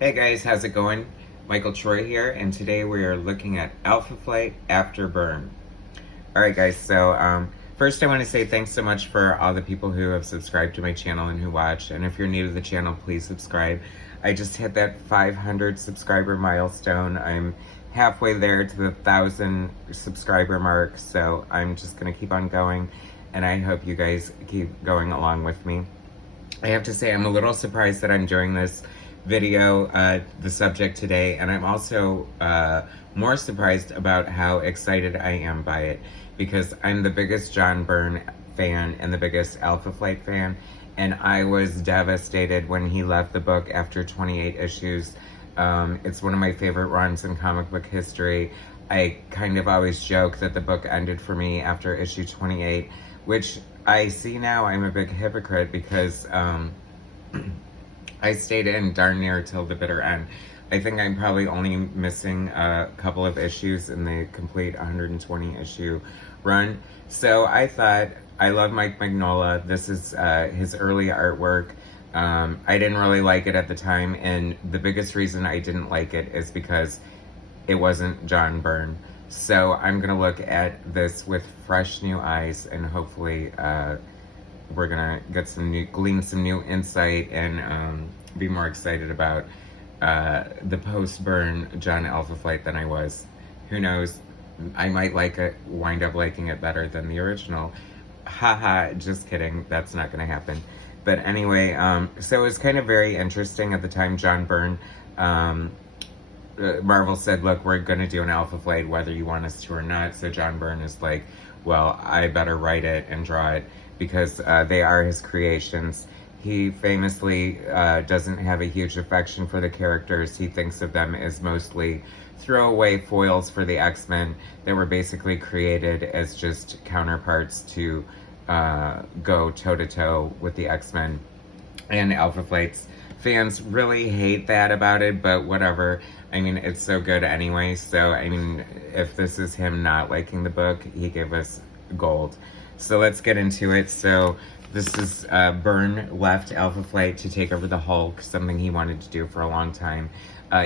Hey guys, how's it going? Michael Troy here, and today we are looking at Alpha Flight Afterburn. Alright guys, so first I want to say thanks so much for all the people who have subscribed to my channel and who watch, and if you're new to the channel, please subscribe. I just hit that 500 subscriber milestone. I'm halfway there to the 1,000 subscriber mark, so I'm just going to keep on going, and I hope you guys keep going along with me. I have to say I'm a little surprised that I'm doing this video, the subject today, and I'm also more surprised about how excited I am by it, because I'm the biggest John Byrne fan and the biggest Alpha Flight fan, and I was devastated when he left the book after 28 issues. It's one of my favorite runs in comic book history. I kind of always joke that the book ended for me after issue 28, which I see now I'm a big hypocrite because I stayed in darn near till the bitter end. I think I'm probably only missing a couple of issues in the complete 120 issue run. So I thought, I love Mike Mignola. This is his early artwork. I didn't really like it at the time, and the biggest reason I didn't like it is because it wasn't John Byrne. So I'm gonna look at this with fresh new eyes, and hopefully we're gonna get glean some new insight and be more excited about the post-Byrne John Alpha Flight than I was. Who knows? I might wind up liking it better than the original. Haha, just kidding. That's not gonna happen. But anyway, so it was kind of very interesting at the time. John Byrne, Marvel said, look, we're going to do an Alpha Flight whether you want us to or not. So John Byrne is like, well, I better write it and draw it because they are his creations. He famously doesn't have a huge affection for the characters. He thinks of them as mostly throwaway foils for the X-Men that were basically created as just counterparts to go toe-to-toe with the X-Men and Alpha Flights. Fans really hate that about it, but whatever. I mean, it's so good anyway, so, I mean, if this is him not liking the book, he gave us gold. So let's get into it. So this is Byrne left Alpha Flight to take over the Hulk, something he wanted to do for a long time.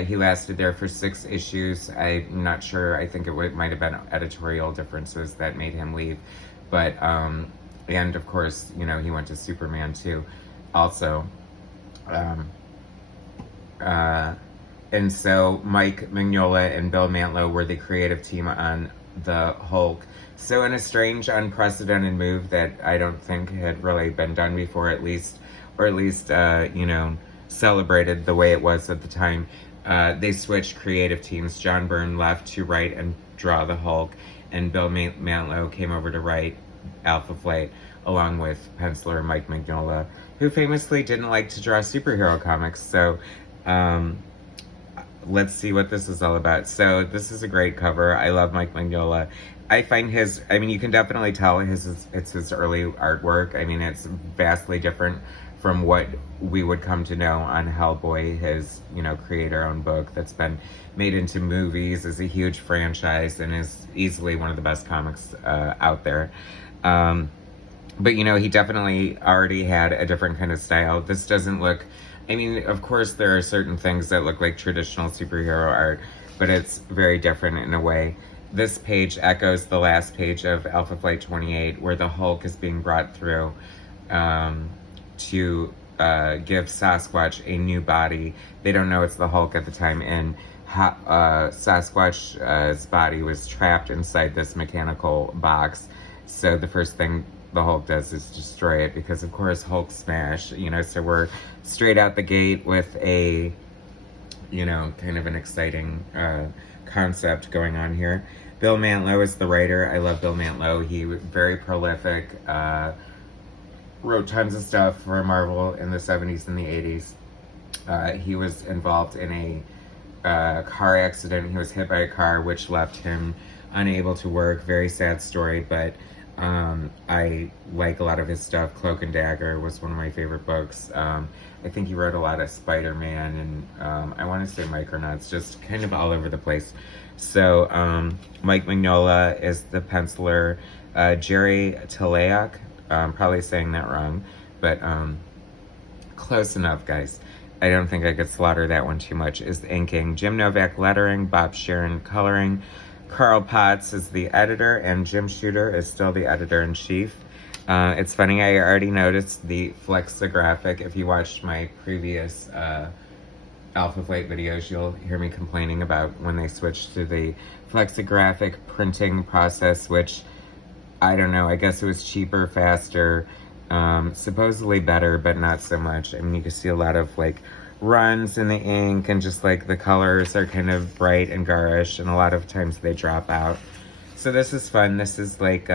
He lasted there for 6 issues. I'm not sure. I think it might have been editorial differences that made him leave. But, and of course, you know, he went to Superman too, also. And so Mike Mignola and Bill Mantlo were the creative team on the Hulk. So in a strange, unprecedented move that I don't think had really been done before, at least, you know, celebrated the way it was at the time, they switched creative teams. John Byrne left to write and draw the Hulk, and Bill Mantlo came over to write Alpha Flight, along with penciler Mike Mignola, who famously didn't like to draw superhero comics. So, let's see what this is all about. So this is a great cover. I love Mike Mignola. I find his, I mean, you can definitely tell it's his early artwork. I mean, it's vastly different from what we would come to know on Hellboy, his, you know, creator-owned book that's been made into movies, is a huge franchise, and is easily one of the best comics out there. But, you know, he definitely already had a different kind of style. This doesn't look, I mean, of course there are certain things that look like traditional superhero art, but it's very different in a way. This page echoes the last page of Alpha Flight 28, where the Hulk is being brought through to give Sasquatch a new body. They don't know it's the Hulk at the time, and Sasquatch's body was trapped inside this mechanical box. So the first thing the Hulk does is destroy it, because of course Hulk smash, you know. So we're straight out the gate with a, you know, kind of an exciting concept going on here. Bill Mantlo is the writer. I love Bill Mantlo. He was very prolific, wrote tons of stuff for Marvel in the 70s and the 80s. He was involved in a car accident. He was hit by a car, which left him unable to work. Very sad story, but I like a lot of his stuff. Cloak and Dagger was one of my favorite books. I think he wrote a lot of Spider-Man, and I want to say Micronauts, just kind of all over the place. So Mike Mignola is the penciler. Jerry Teleak, probably saying that wrong, but close enough, guys. I don't think I could slaughter that one too much, is inking. Jim Novak lettering, Bob Sharon coloring, Carl Potts is the editor, and Jim Shooter is still the editor-in-chief. It's funny, I already noticed the flexographic. If you watched my previous Alpha Flight videos, you'll hear me complaining about when they switched to the flexographic printing process, which, I don't know, I guess it was cheaper, faster, supposedly better, but not so much. I mean, you can see a lot of, like, runs in the ink, and just, like, the colors are kind of bright and garish, and a lot of times they drop out. So this is fun. This is, like,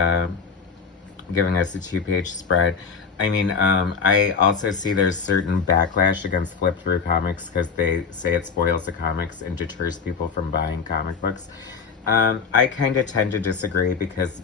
giving us a 2-page spread. I mean, I also see there's certain backlash against flip-through comics because they say it spoils the comics and deters people from buying comic books. I kind of tend to disagree because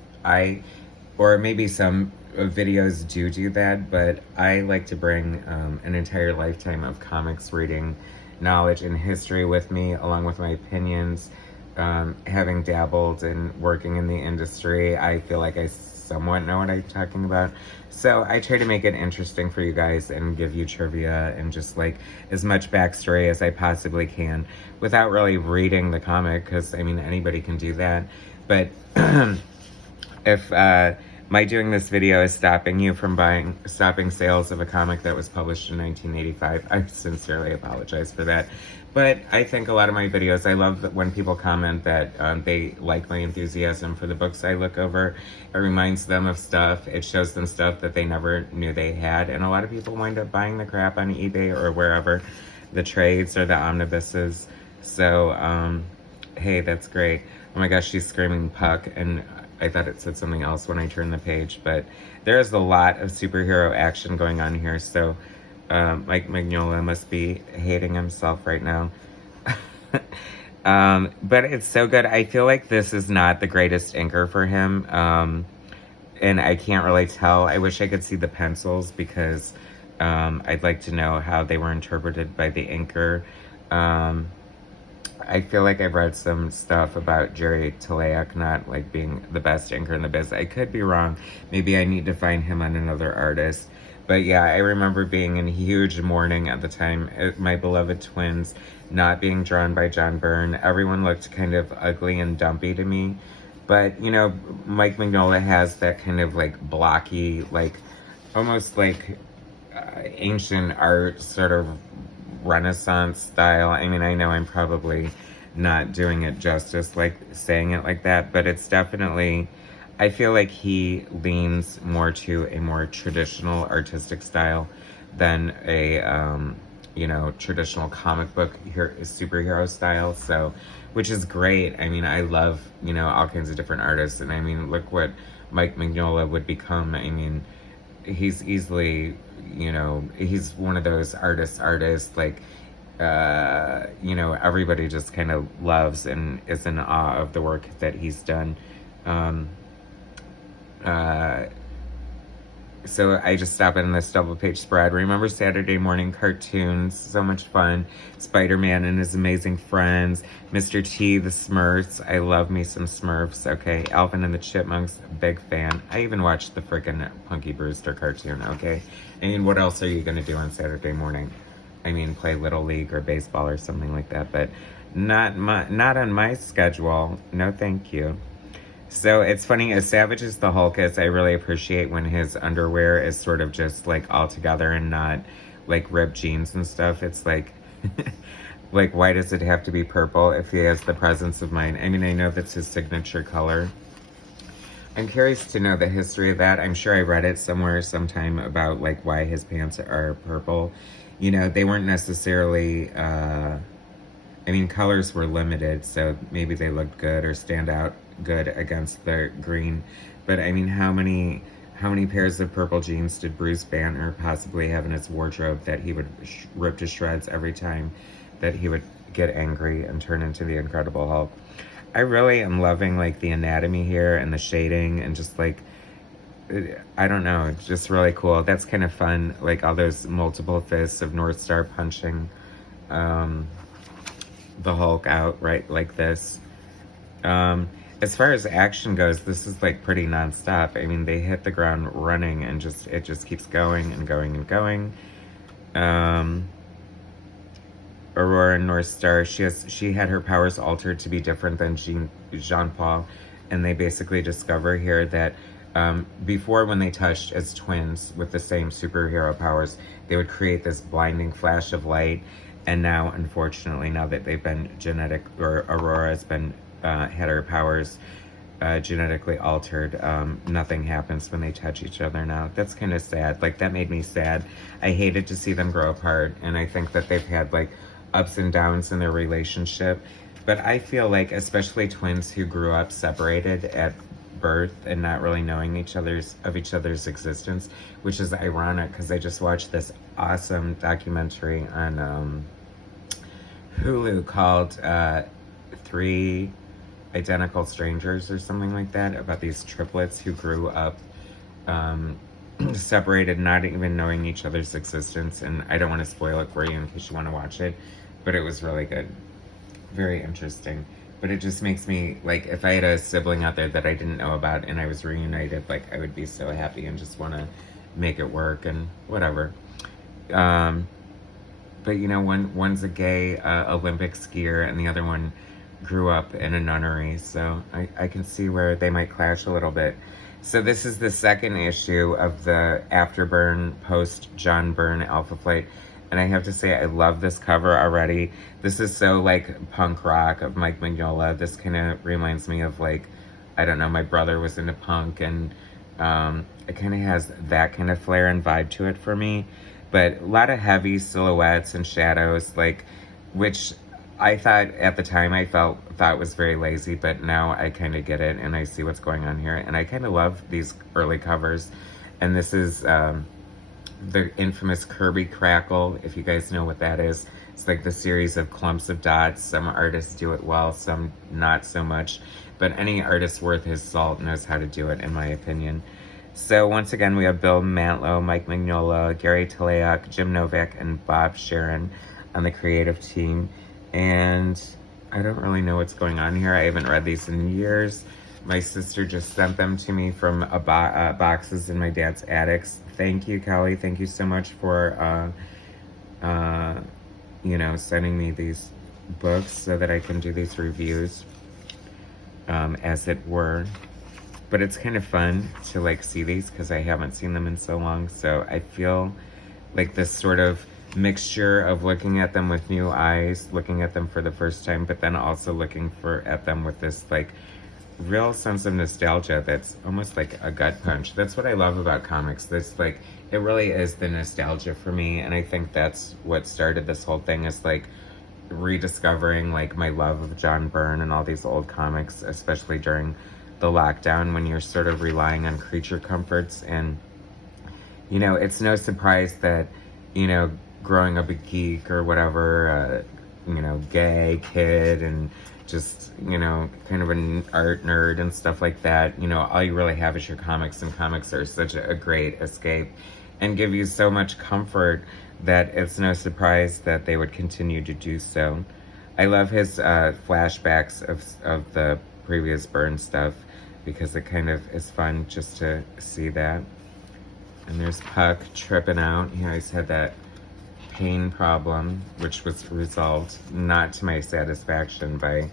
or maybe some videos do that, but I like to bring an entire lifetime of comics reading, knowledge, and history with me, along with my opinions. Having dabbled and working in the industry, I feel like I somewhat know what I'm talking about. So I try to make it interesting for you guys and give you trivia and just like as much backstory as I possibly can without really reading the comic, because I mean anybody can do that. But if my doing this video is stopping you from stopping sales of a comic that was published in 1985, I sincerely apologize for that. But I think a lot of my videos, I love that when people comment that they like my enthusiasm for the books I look over. It reminds them of stuff. It shows them stuff that they never knew they had. And a lot of people wind up buying the crap on eBay or wherever, the trades or the omnibuses. So, hey, that's great. Oh my gosh, she's screaming Puck, and I thought it said something else when I turned the page. But there is a lot of superhero action going on here, so Mike Mignola must be hating himself right now. But it's so good. I feel like this is not the greatest inker for him, and I can't really tell. I wish I could see the pencils because I'd like to know how they were interpreted by the inker. I feel like I've read some stuff about Jerry Teleak not like being the best inker in the biz. I could be wrong. Maybe I need to find him on another artist. But yeah, I remember being in huge mourning at the time. My beloved twins not being drawn by John Byrne. Everyone looked kind of ugly and dumpy to me. But, you know, Mike Mignola has that kind of like blocky, like almost like ancient art sort of Renaissance style. I mean, I know I'm probably not doing it justice, like saying it like that, but it's definitely, I feel like he leans more to a more traditional artistic style than a, you know, traditional comic book superhero style. So, which is great. I mean, I love, you know, all kinds of different artists. And I mean, look what Mike Mignola would become. I mean, he's easily, you know, he's one of those artists, like, you know, everybody just kind of loves and is in awe of the work that he's done. So I just stopped in this double-page spread. Remember Saturday morning cartoons, so much fun. Spider-Man and his amazing friends. Mr. T, the Smurfs. I love me some Smurfs, okay? Alvin and the Chipmunks, big fan. I even watched the freaking Punky Brewster cartoon, okay? I mean, what else are you gonna do on Saturday morning? I mean, play Little League or baseball or something like that, but not on my schedule. No, thank you. So it's funny, as savage as the Hulk is, I really appreciate when his underwear is sort of just like all together and not like ripped jeans and stuff. It's like, like, why does it have to be purple if he has the presence of mind? I mean, I know that's his signature color. I'm curious to know the history of that. I'm sure I read it somewhere sometime about like why his pants are purple. You know, they weren't necessarily, I mean, colors were limited, so maybe they looked good or stand out good against the green. But I mean, how many pairs of purple jeans did Bruce Banner possibly have in his wardrobe that he would rip to shreds every time that he would get angry and turn into the Incredible Hulk? I really am loving like the anatomy here and the shading and just like, I don't know, it's just really cool. That's kind of fun, like all those multiple fists of North Star punching the Hulk out right like this. As far as action goes, this is like pretty nonstop. I mean, they hit the ground running and it just keeps going and going and going. and North Star, she had her powers altered to be different than Jean-Paul, and they basically discover here that before, when they touched as twins with the same superhero powers, they would create this blinding flash of light. And now, unfortunately, now that they've been Aurora has been had her powers genetically altered, nothing happens when they touch each other now. That's kind of sad. Like, that made me sad. I hated to see them grow apart, and I think that they've had like ups and downs in their relationship. But I feel like, especially twins who grew up separated at birth and not really knowing each other's existence, which is ironic because I just watched this awesome documentary on Hulu called Three Identical Strangers or something like that, about these triplets who grew up separated, not even knowing each other's existence. And I don't want to spoil it for you in case you want to watch it, but it was really good, very interesting. But it just makes me, like, if I had a sibling out there that I didn't know about and I was reunited, like, I would be so happy and just want to make it work and whatever. But, you know, one's a gay Olympic skier and the other one grew up in a nunnery, so I can see where they might clash a little bit. So this is the second issue of the Afterburn post John Byrne Alpha Flight. And I have to say, I love this cover already. This is so, like, punk rock of Mike Mignola. This kind of reminds me of, like, I don't know, my brother was into punk, and it kind of has that kind of flair and vibe to it for me. But a lot of heavy silhouettes and shadows, like, which I thought at the time thought was very lazy, but now I kind of get it, and I see what's going on here. And I kind of love these early covers. And this is the infamous Kirby Crackle, if you guys know what that is. It's like the series of clumps of dots. Some artists do it well, some not so much. But any artist worth his salt knows how to do it, in my opinion. So once again, we have Bill Mantlo, Mike Mignola, Gary Teleok, Jim Novak, and Bob Sharon on the creative team. And I don't really know what's going on here. I haven't read these in years. My sister just sent them to me from boxes in my dad's attics. Thank you, Kelly. Thank you so much for, you know, sending me these books so that I can do these reviews, as it were. But it's kind of fun to, like, see these because I haven't seen them in so long. So I feel like this sort of mixture of looking at them with new eyes, looking at them for the first time, but then also looking at them with this, like, real sense of nostalgia that's almost like a gut punch. That's what I love about comics. That's, like, it really is the nostalgia for me, and I think that's what started this whole thing, is, like, rediscovering, like, my love of John Byrne and all these old comics, especially during the lockdown when you're sort of relying on creature comforts. And, you know, it's no surprise that, you know, growing up a geek or whatever, you know, gay kid and just, you know, kind of an art nerd and stuff like that, you know, all you really have is your comics, and comics are such a great escape and give you so much comfort that it's no surprise that they would continue to do so. I love his flashbacks of the previous Byrne stuff because it kind of is fun just to see that. And there's Puck tripping out. He always had that pain problem, which was resolved, not to my satisfaction, by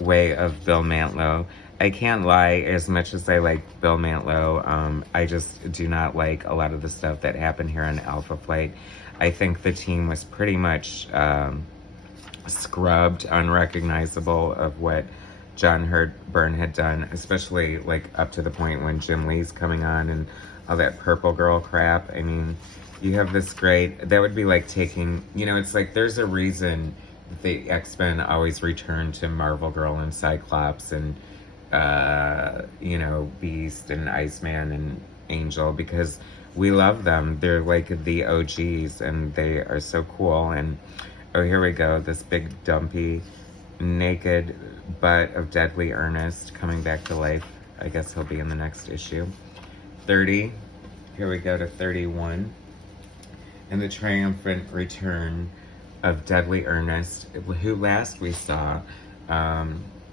way of Bill Mantlo. I can't lie, as much as I like Bill Mantlo, I just do not like a lot of the stuff that happened here on Alpha Flight. I think the team was pretty much scrubbed, unrecognizable of what John Byrne had done, especially, like, up to the point when Jim Lee's coming on and all that Purple Girl crap. I mean, you have this great, that would be like taking, you know, it's like there's a reason the X-Men always return to Marvel Girl and Cyclops and, you know, Beast and Iceman and Angel, because we love them. They're like the OGs and they are so cool. And, oh, here we go, this big dumpy naked butt of Deadly Ernest coming back to life. I guess he'll be in the next issue. 30, here we go to 31. And the triumphant return of Deadly Ernest, who last we saw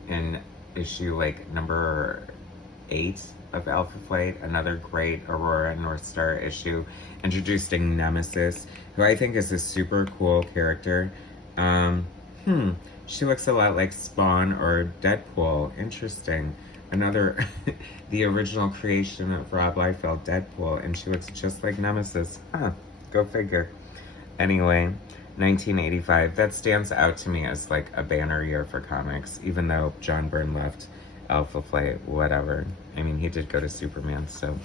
in issue, like, number 8 of Alpha Flight, another great Aurora North Star issue, introducing Nemesis, who I think is a super cool character. She looks a lot like Spawn or Deadpool. Interesting. Another, the original creation of Rob Liefeld, Deadpool, and she looks just like Nemesis. Huh, go figure. Anyway, 1985, that stands out to me as like a banner year for comics, even though John Byrne left Alpha Flight, whatever. I mean, he did go to Superman, so.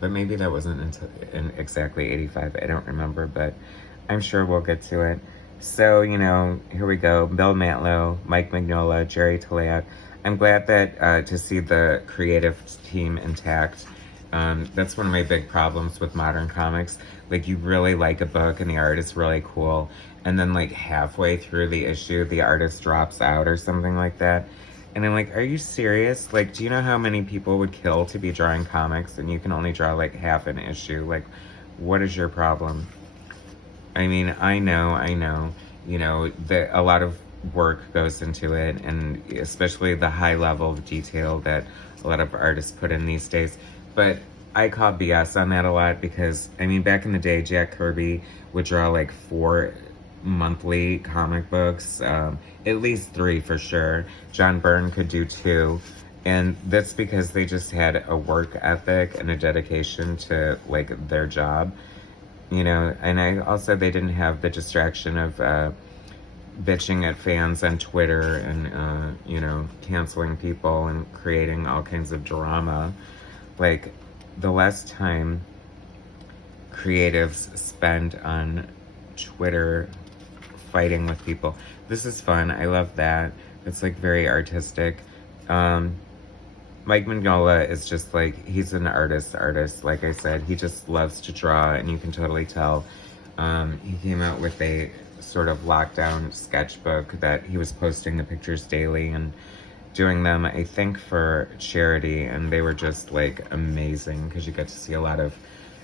But maybe that wasn't until in exactly 85, I don't remember, but I'm sure we'll get to it. So, you know, here we go. Bill Mantlo, Mike Mignola, Jerry Toliak. I'm glad that to see the creative team intact. That's one of my big problems with modern comics. Like, you really like a book and the art is really cool, and then like halfway through the issue, the artist drops out or something like that. And I'm like, are you serious? Like, do you know how many people would kill to be drawing comics and you can only draw like half an issue? Like, what is your problem? I mean, I know, you know, that a lot of work goes into it, and especially the high level of detail that a lot of artists put in these days. But I call BS on that a lot because, I mean, back in the day, Jack Kirby would draw like 4 monthly comic books, at least 3 for sure. John Byrne could do 2. And that's because they just had a work ethic and a dedication to like their job, you know. And they didn't have the distraction of bitching at fans on Twitter and, you know, canceling people and creating all kinds of drama. Like, the less time creatives spend on Twitter fighting with people. This is fun. I love that. It's like very artistic. Mike Mignola is just like, he's an artist. Like I said, he just loves to draw, and you can totally tell. He came out with a sort of lockdown sketchbook that he was posting the pictures daily and doing them, I think, for charity, and they were just like amazing because you get to see a lot of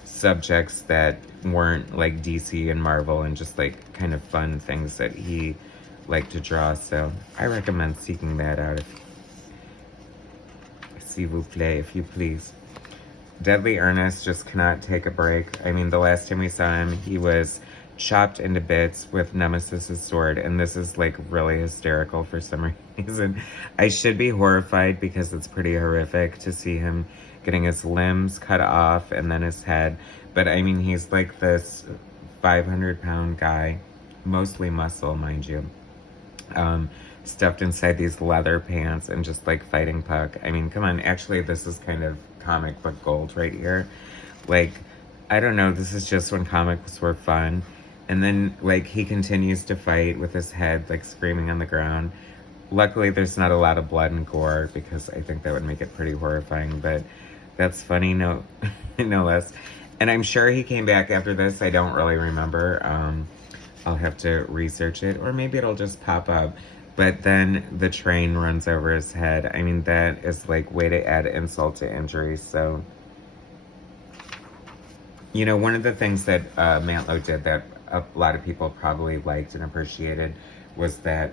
subjects that weren't like DC and Marvel, and just like kind of fun things that he liked to draw. So I recommend seeking that out, s'il vous plaît, if you please. Deadly Ernest just cannot take a break. I mean, the last time we saw him, he was chopped into bits with Nemesis's sword, and this is like really hysterical for some reason. I should be horrified because it's pretty horrific to see him getting his limbs cut off and then his head. But I mean, he's like this 500-pound guy, mostly muscle, mind you, stuffed inside these leather pants and just like fighting Puck. I mean, come on. Actually, this is kind of comic book gold right here. Like, I don't know, this is just when comics were fun. And then, like, he continues to fight with his head, like, screaming on the ground. Luckily, there's not a lot of blood and gore, because I think that would make it pretty horrifying. But that's funny, no less. And I'm sure he came back after this. I don't really remember. I'll have to research it. Or maybe it'll just pop up. But then the train runs over his head. I mean, that is, like, way to add insult to injury. So, you know, one of the things that Mantlo did that a lot of people probably liked and appreciated was that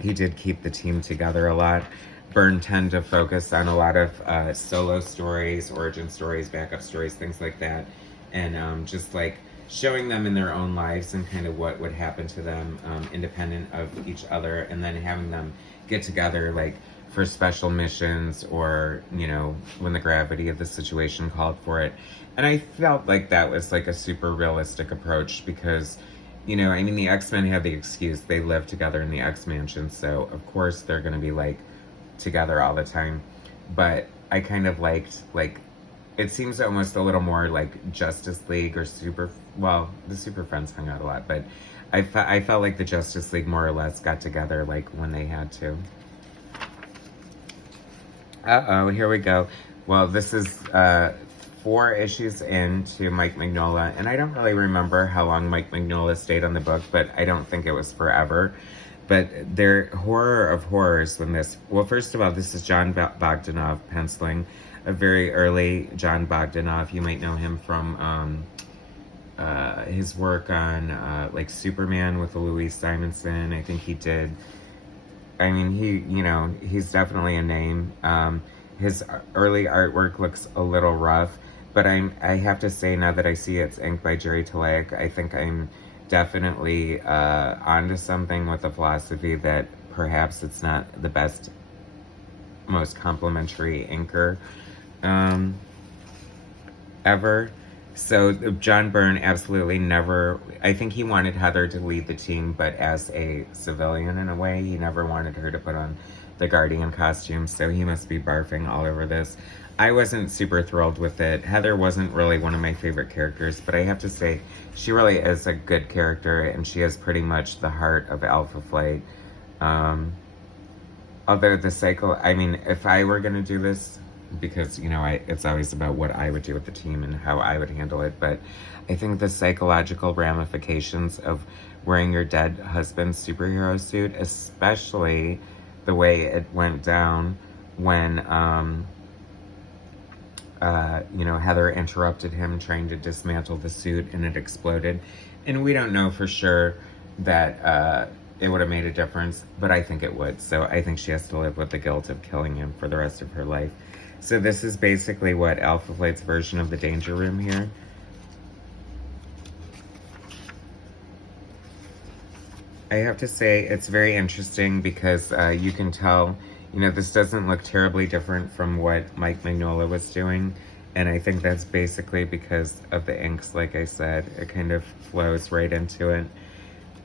he did keep the team together a lot. Byrne tended to focus on a lot of solo stories, origin stories, backup stories, things like that, and just like showing them in their own lives and kind of what would happen to them independent of each other, and then having them get together like for special missions, or, you know, when the gravity of the situation called for it. And I felt like that was like a super realistic approach because, you know, I mean, the X-Men have the excuse they live together in the X-Mansion, so of course they're going to be like together all the time. But I kind of liked, like, it seems almost a little more like Justice League or the Super Friends hung out a lot, but I felt like the Justice League more or less got together like when they had to. Uh-oh, here we go. Well, this is 4 issues into Mike Mignola, and I don't really remember how long Mike Mignola stayed on the book, but I don't think it was forever. But they're horror of horrors when this... Well, first of all, this is John Bogdanove penciling, a very early John Bogdanove. You might know him from his work on like Superman with Louise Simonson. I think he did... I mean, he's definitely a name. His early artwork looks a little rough, but I have to say, now that I see it's inked by Jerry Toliak, I think I'm definitely onto something with a philosophy that perhaps it's not the best, most complimentary inker ever. So John Byrne absolutely never, I think he wanted Heather to lead the team, but as a civilian in a way. He never wanted her to put on the Guardian costume, so he must be barfing all over this. I wasn't super thrilled with it. Heather wasn't really one of my favorite characters, but I have to say, she really is a good character, and she is pretty much the heart of Alpha Flight. Although the cycle, I mean, if I were going to do this, because, you know, it's always about what I would do with the team and how I would handle it, but I think the psychological ramifications of wearing your dead husband's superhero suit, especially the way it went down when, you know, Heather interrupted him trying to dismantle the suit and it exploded. And we don't know for sure that it would have made a difference, but I think it would. So I think she has to live with the guilt of killing him for the rest of her life. So this is basically what Alpha Flight's version of the Danger Room here. I have to say it's very interesting because you can tell, you know, this doesn't look terribly different from what Mike Mignola was doing. And I think that's basically because of the inks, like I said. It kind of flows right into it.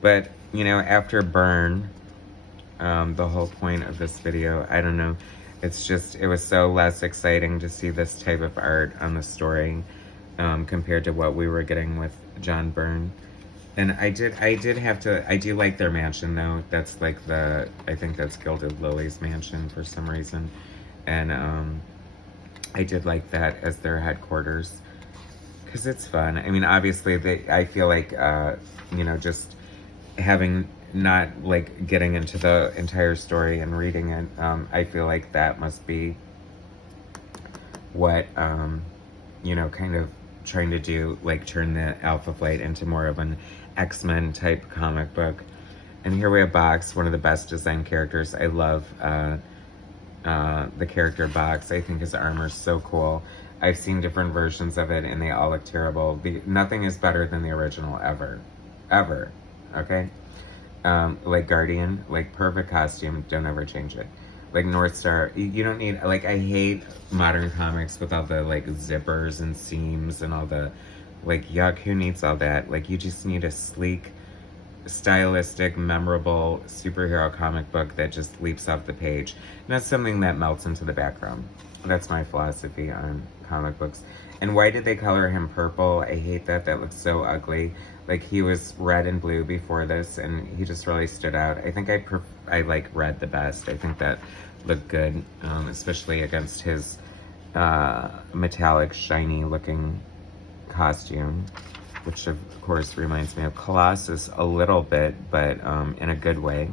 But, you know, after Burn, the whole point of this video, I don't know, it's just, it was so less exciting to see this type of art on the story compared to what we were getting with John Byrne. And I do like their mansion though. That's like I think that's Gilded Lily's mansion for some reason. And I did like that as their headquarters. Because it's fun. I mean, obviously, I feel like, you know, just having not like getting into the entire story and reading it, I feel like that must be what, you know, kind of trying to do, like turn the Alpha Flight into more of an X-Men type comic book. And here we have Box, one of the best designed characters. I love the character Box. I think his armor's so cool. I've seen different versions of it and they all look terrible. Nothing is better than the original ever. Ever. Okay? Like Guardian, like perfect costume, don't ever change it. Like North Star, you don't need, like I hate modern comics with all the like zippers and seams and all the, like yuck, who needs all that? Like you just need a sleek, stylistic, memorable superhero comic book that just leaps off the page. Not something that melts into the background. That's my philosophy on comic books. And why did they color him purple? I hate that. That looks so ugly. Like he was red and blue before this, and he just really stood out. I think I like red the best. I think that looked good, especially against his metallic, shiny looking costume, which of course reminds me of Colossus a little bit, but in a good way.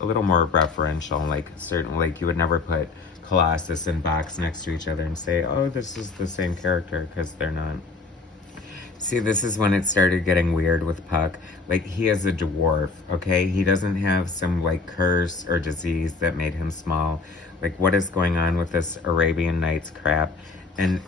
A little more referential, like certainly, like you would never put Colossus and Box next to each other and say, oh, this is the same character, because they're not. See, this is when it started getting weird with Puck. Like, he is a dwarf, okay? He doesn't have some, like, curse or disease that made him small. Like, what is going on with this Arabian Nights crap? And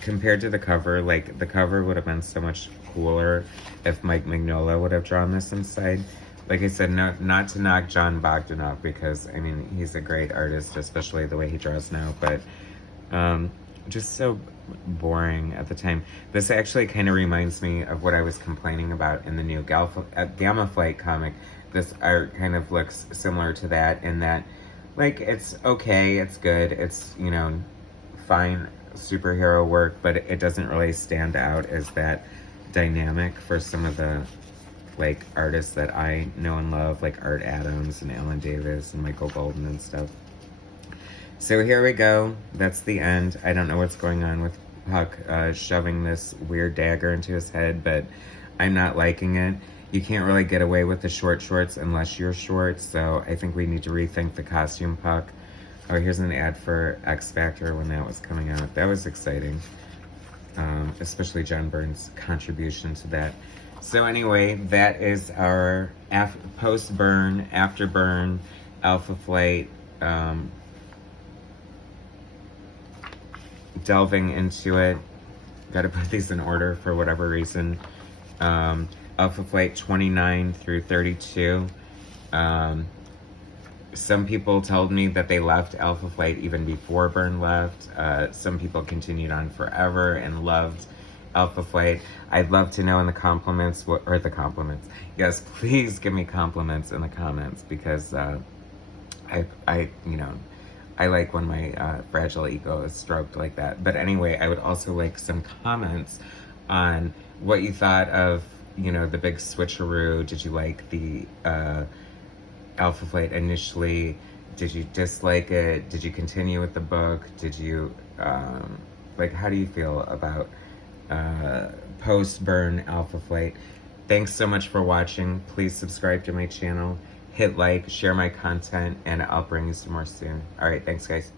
compared to the cover, like, the cover would have been so much cooler if Mike Mignola would have drawn this inside. Like I said, not to knock John Bogdanov, because, I mean, he's a great artist, especially the way he draws now, but just so boring at the time. This actually kind of reminds me of what I was complaining about in the new Gamma Flight comic. This art kind of looks similar to that in that, like, it's okay, it's good, it's, you know, fine superhero work, but it doesn't really stand out as that dynamic for some of the, like, artists that I know and love, like Art Adams and Alan Davis and Michael Golden and stuff. So here we go. That's the end. I don't know what's going on with Puck shoving this weird dagger into his head, but I'm not liking it. You can't really get away with the short shorts unless you're short, so I think we need to rethink the costume, Puck. Oh, here's an ad for X Factor when that was coming out. That was exciting, especially John Byrne's contribution to that. So anyway, that is our post-burn, after-burn, Alpha Flight, delving into it. Gotta put these in order for whatever reason. Alpha Flight 29 through 32. Some people told me that they left Alpha Flight even before Byrne left. Some people continued on forever and loved Alpha Flight. I'd love to know in the compliments, or the compliments. Yes, please give me compliments in the comments, because I like when my fragile ego is stroked like that. But anyway, I would also like some comments on what you thought of, the big switcheroo. Did you like the Alpha Flight initially? Did you dislike it? Did you continue with the book? Did you, how do you feel about post-Byrne Alpha Flight? Thanks so much for watching. Please subscribe to my channel, hit like, share my content, and I'll bring you some more soon. Alright, thanks guys.